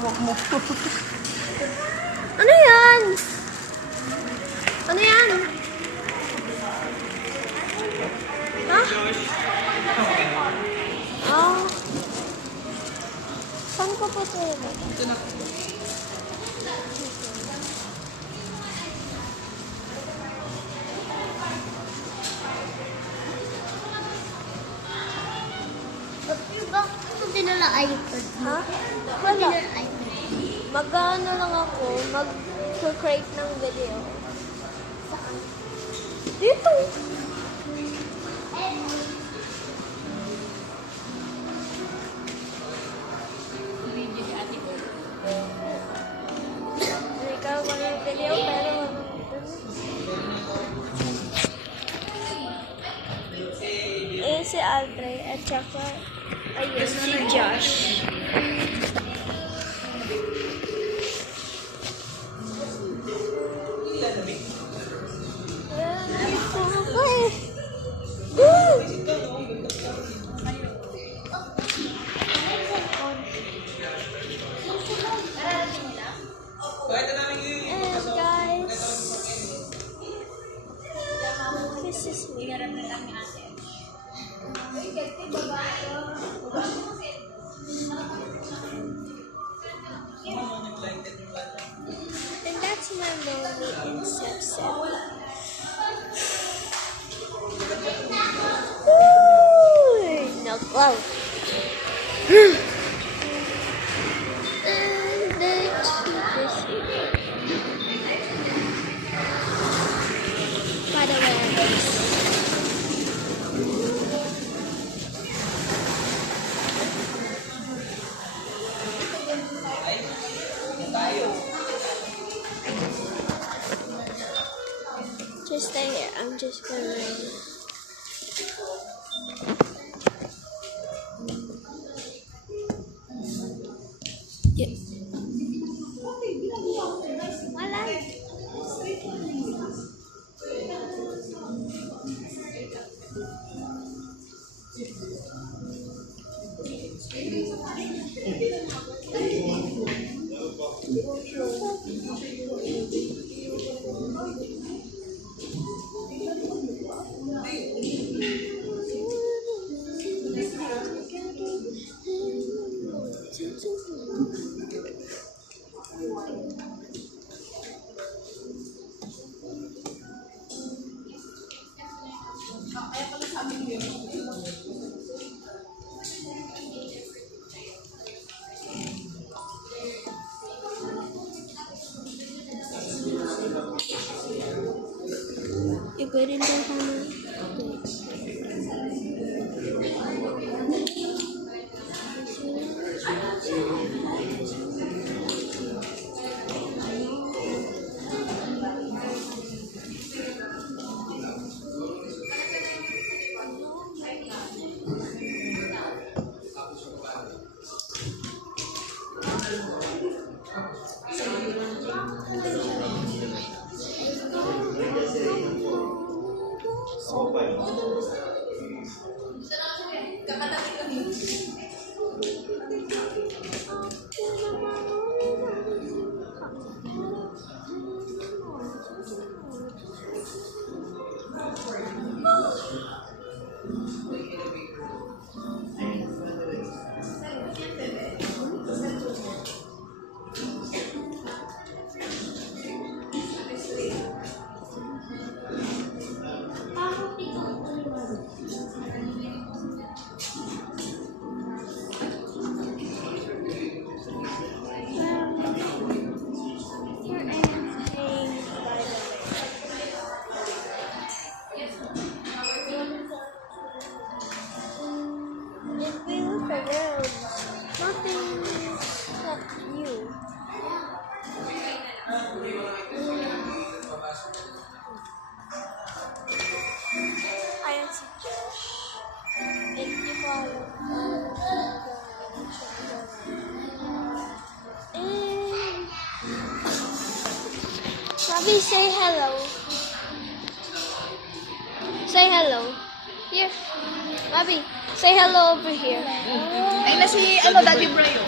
hawak mo. Ano yan? Ano yan? Ha? Ah. Saan ko po ito? Ito na. Bakit mo dinala iPad mo? Ha? Bakit mo Wala. dinala iPad? Mag-ano lang ako, mag-create ng video. Dito! Ikaw ko ng video, pero si Aldre at saka ayun, si Josh. And guys, this is me. And that's my lonely in Sepsep. Nako. And the cheapest by the way, just stay here. I'm just gonna. Yep. Wala. You good in there, honey? Bobby, say hello. Say hello. Here. Bobby, say hello over here. Ay na si Daddy Brayo.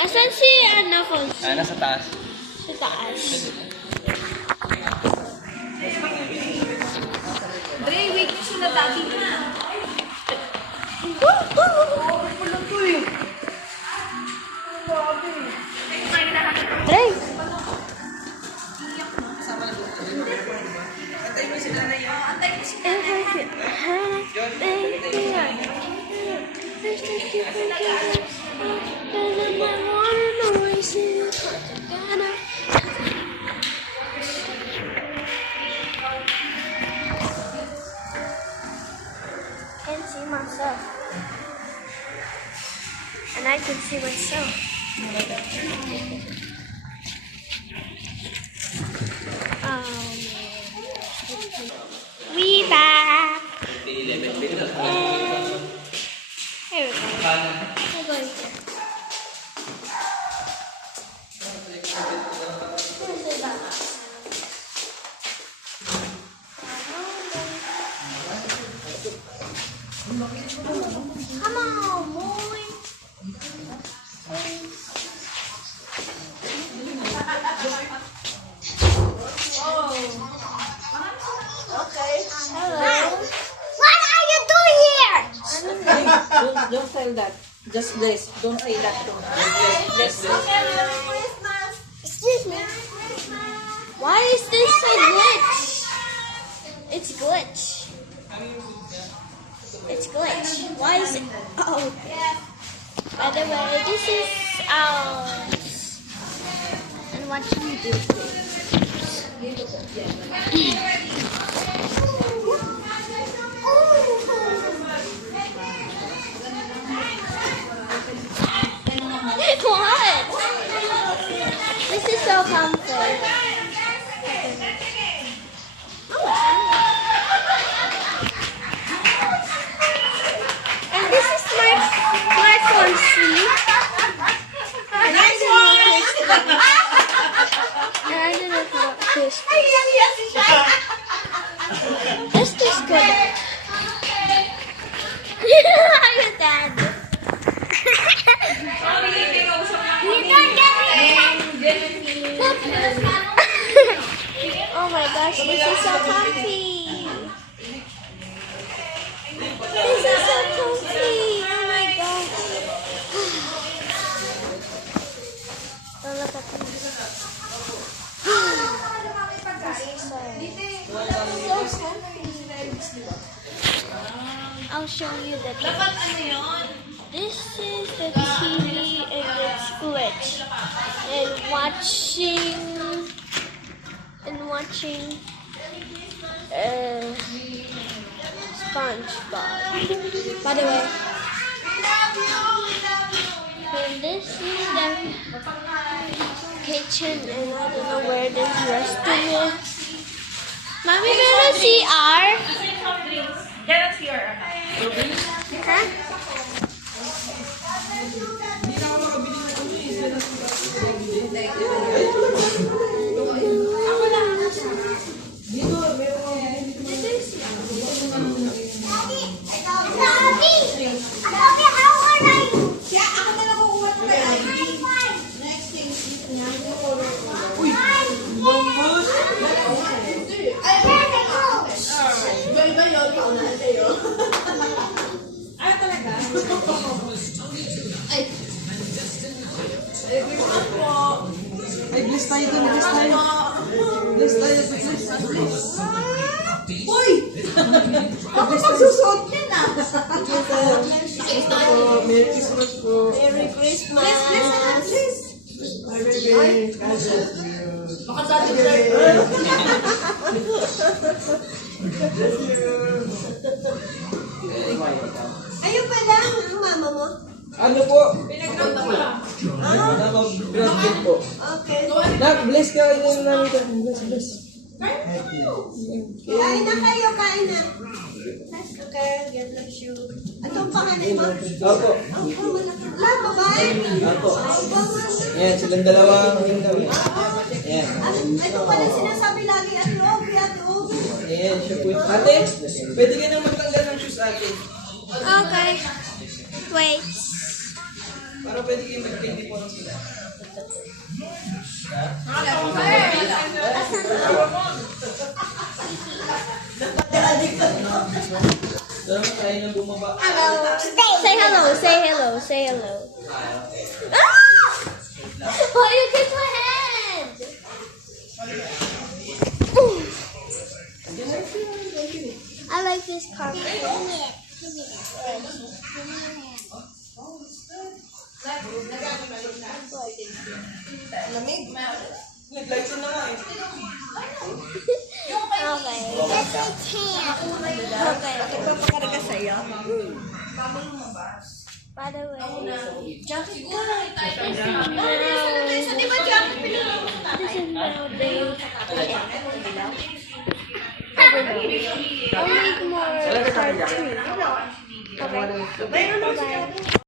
Asan si ano ko? Nasa taas. Sa taas. Dre, wait nyo sila dati na. Dre! Can see myself, and I can see myself. We back. And here we go. We're going here. Here's the back. Come on, boy. Hello. What are you doing here? Don't say that. Just bless. Don't say that. Bless. Excuse me. Why is this so glitch? It's glitch. It's glitch. Why is it? Oh. By the way, this is ours. And what should we do? What? This is so comfy. And this is my phone sleep. And I don't know how this This is good. Are you dead? Oh my gosh, this is so comfy. This is so comfy. Oh my gosh. Don't look at me. This is so comfy. I'll show you the TV. This is the TV and it's glitch. And watching SpongeBob. By the way. And this is the kitchen and I don't know where this resting is. Mommy, meron CR? Get us here. Huh? Ay, bless tayo dun. Bless tayo. Bless tayo. Bless. Uy! Ako magsusuot niya na. Merry Christmas po. Merry Christmas. Bless, bless, bless. Hi, baby. God bless you. Baka dati bless you. Ayun pala, ang mama mo. Ano po? Pinag-ground na pala. Nakag-ground po. Okay. Bless ka yun namin. Bless. Kain na kayo, kain na. Okay, God bless you. Anong pangalan mo? Opo. Opo, malapit. La, babae. Opo. Opo, Ayan, silang dalawa ang kingdom. Ayan. ito pala sinasabi lagi, Ate Obi, Ate Obi. Ayan, siya po. Ate, pwede ka nang magtanggal ng shoes ate. Okay. Wait. Para pwede kayo mag-24 sila. Pero try na bumaba. Say hello, say hello, say hello. Ah! Oh, you kicked my hand! I like this carpet. Lamig. Nag-light na nga eh. Okay. Okay. Papakarga sa'yo. By the way, Jackie ko. this is now, Di ba Jackie? this is now the, I don't know. I'll make more part 2. Okay. Mayroon lang si Jackie.